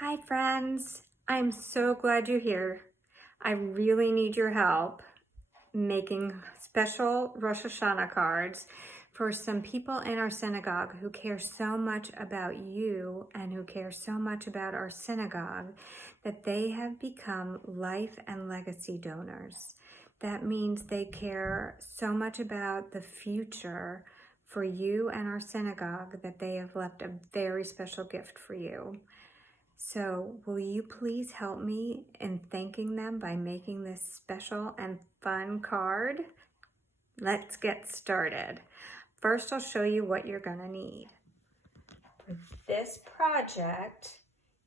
Hi friends, I'm so glad you're here. I really need your help making special Rosh Hashanah cards for some people in our synagogue who care so much about you and who care so much about our synagogue that they have become life and legacy donors. That means they care so much about the future for you and our synagogue that they have left a very special gift for you. So will you please help me in thanking them by making this special and fun card? Let's get started. First, I'll show you what you're gonna need. For this project,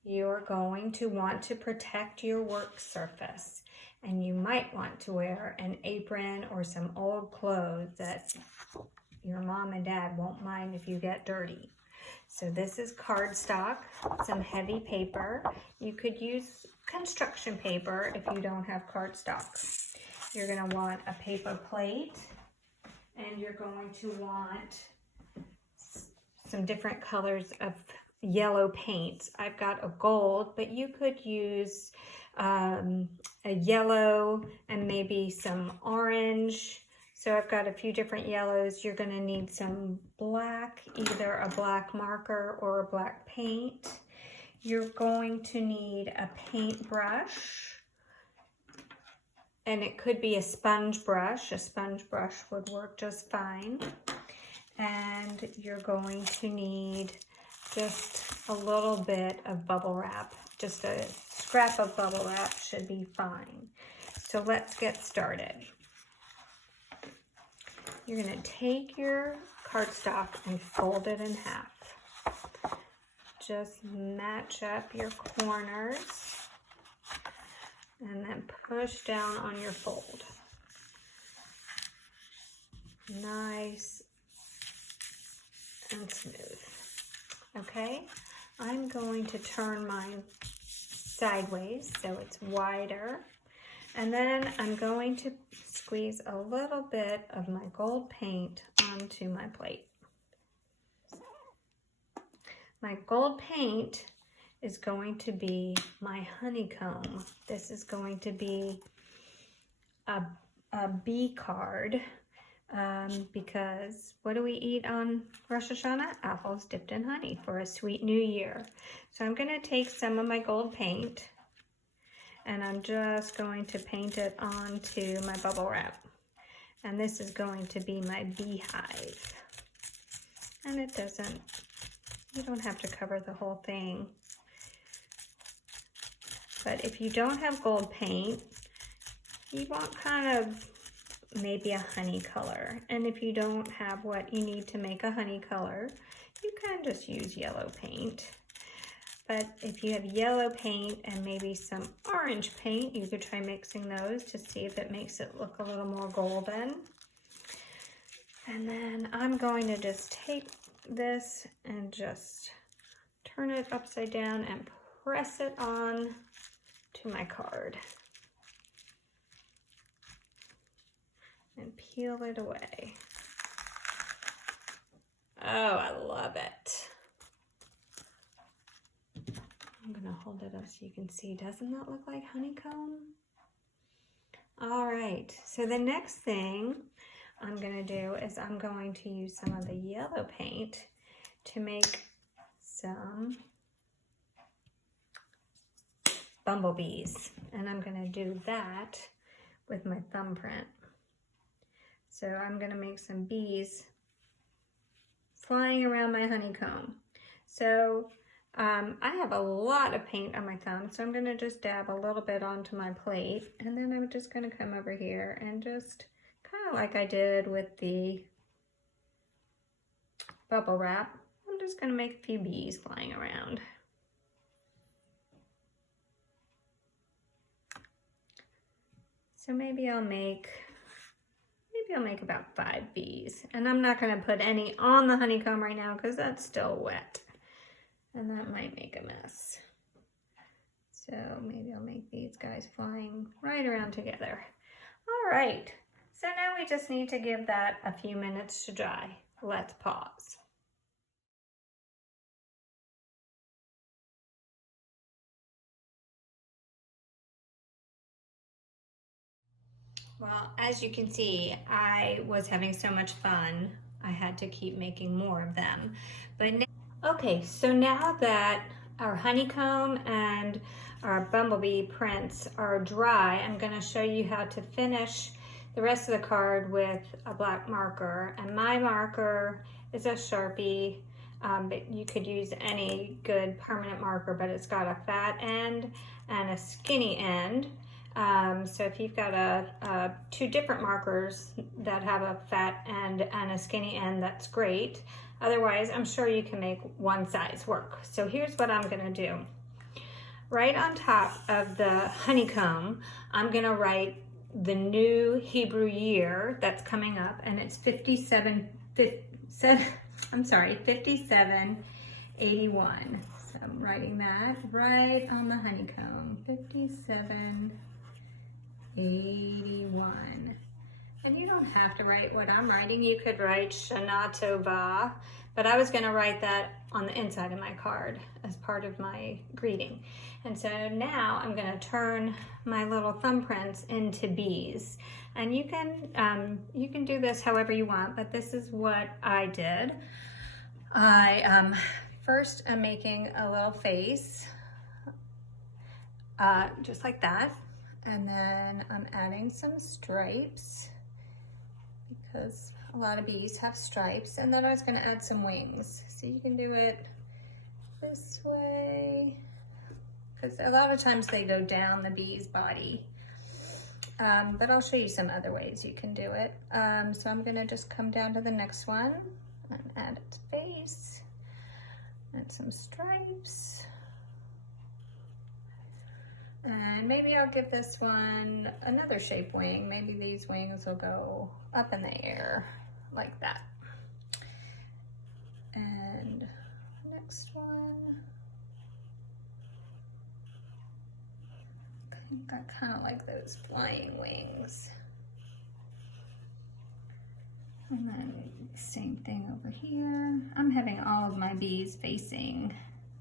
you're going to want to protect your work surface, and you might want to wear an apron or some old clothes that your mom and dad won't mind if you get dirty. So this is cardstock, some heavy paper. You could use construction paper if you don't have cardstock. You're going to want a paper plate, and you're going to want some different colors of yellow paints. I've got a gold, but you could use a yellow and maybe some orange. So I've got a few different yellows. You're gonna need some black, either a black marker or a black paint. You're going to need a paintbrush, and it could be a sponge brush. A sponge brush would work just fine. And you're going to need just a little bit of bubble wrap. Just a scrap of bubble wrap should be fine. So let's get started. You're going to take your cardstock and fold it in half. Just match up your corners and then push down on your fold. Nice and smooth. Okay, I'm going to turn mine sideways so it's wider. And then I'm going to squeeze a little bit of my gold paint onto my plate. My gold paint is going to be my honeycomb. This is going to be a bee card because what do we eat on Rosh Hashanah? Apples dipped in honey for a sweet new year. So I'm going to take some of my gold paint, and I'm just going to paint it onto my bubble wrap. And this is going to be my beehive. And it doesn't, you don't have to cover the whole thing. But if you don't have gold paint, you want kind of maybe a honey color. And if you don't have what you need to make a honey color, you can just use yellow paint. But if you have yellow paint and maybe some orange paint, you could try mixing those to see if it makes it look a little more golden. And then I'm going to just take this and just turn it upside down and press it on to my card. And peel it away. Oh, I love it. I'm gonna hold it up so you can see. Doesn't that look like honeycomb? All right, so the next thing I'm gonna do is I'm going to use some of the yellow paint to make some bumblebees. And I'm gonna do that with my thumbprint. So I'm gonna make some bees flying around my honeycomb. So I have a lot of paint on my thumb, so I'm going to just dab a little bit onto my plate, and then I'm just going to come over here and just kind of like I did with the bubble wrap, I'm just going to make a few bees flying around. So maybe I'll make about 5 bees, and I'm not going to put any on the honeycomb right now because that's still wet. And that might make a mess. So maybe I'll make these guys flying right around together. All right, so now we just need to give that a few minutes to dry. Let's pause. Well, as you can see, I was having so much fun, I had to keep making more of them. But now, okay, so now that our honeycomb and our bumblebee prints are dry, I'm going to show you how to finish the rest of the card with a black marker. And my marker is a Sharpie, but you could use any good permanent marker, but it's got a fat end and a skinny end. So if you've got two different markers that have a fat end and a skinny end, that's great. Otherwise, I'm sure you can make one size work. So here's what I'm gonna do. Right on top of the honeycomb, I'm gonna write the new Hebrew year that's coming up, and it's 5781. So I'm writing that right on the honeycomb, 5781. And you don't have to write what I'm writing. You could write Shana Tova, but I was gonna write that on the inside of my card as part of my greeting. And so now I'm gonna turn my little thumbprints into bees. And you can do this however you want, but this is what I did. I first am making a little face, just like that. And then I'm adding some stripes, because a lot of bees have stripes. And then I was gonna add some wings. So you can do it this way, because a lot of times they go down the bee's body. But I'll show you some other ways you can do it. So I'm gonna just come down to the next one and add its face and some stripes. And maybe I'll give this one another shape wing. Maybe these wings will go up in the air like that. And next one. I think I kind of like those flying wings. And then same thing over here. I'm having all of my bees facing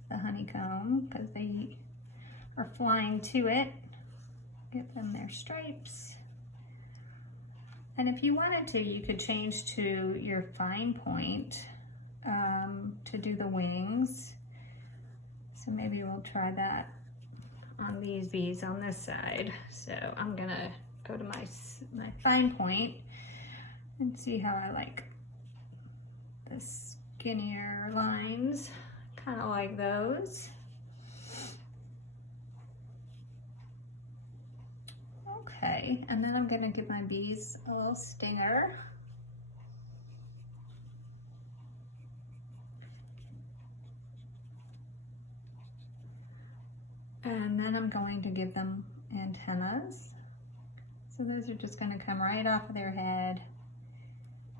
the honeycomb because they are flying to it. Give them their stripes. And if you wanted to, you could change to your fine point to do the wings. So maybe we'll try that on these bees on this side. So I'm gonna go to my fine point and see how I like the skinnier lines, kind of like those. Okay, and then I'm gonna give my bees a little stinger. And then I'm going to give them antennas. So those are just gonna come right off of their head.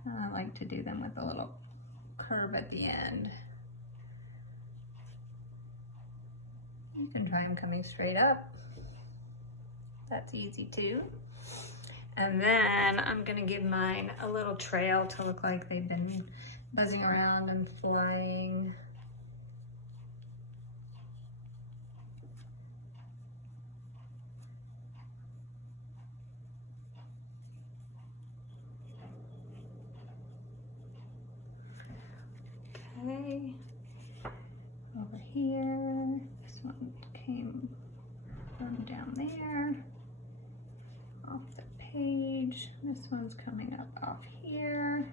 I like to do them with a little curve at the end. You can try them coming straight up. That's easy too. And then I'm gonna give mine a little trail to look like they've been buzzing around and flying. Okay, over here, this one came from down there, off the page. This one's coming up off here.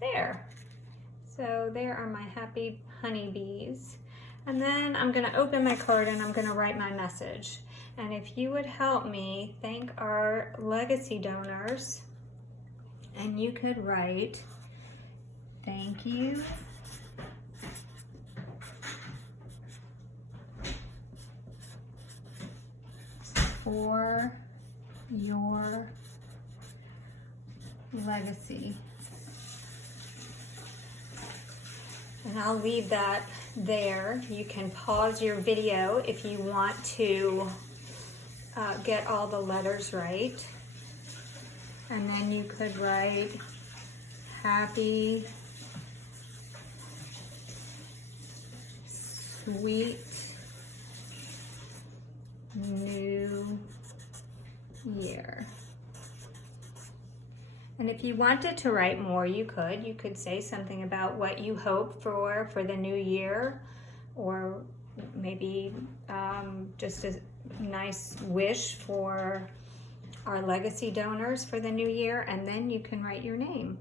There. So there are my happy honeybees. And then I'm gonna open my card and I'm gonna write my message. And if you would help me thank our legacy donors, and you could write, thank you for your legacy. And I'll leave that there. You can pause your video if you want to get all the letters right. And then you could write happy, sweet, new year. And if you wanted to write more, you could. You could say something about what you hope for the new year, or maybe just a nice wish for our legacy donors for the new year, and then you can write your name.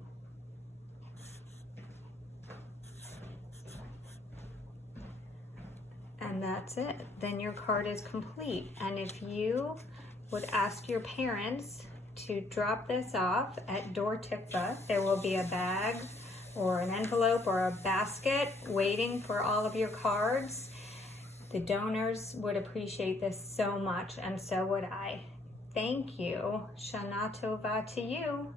And that's it. Then your card is complete. And if you would ask your parents to drop this off at Door Tikva, there will be a bag or an envelope or a basket waiting for all of your cards. The donors would appreciate this so much, and so would I. Thank you. Shana Tova to you.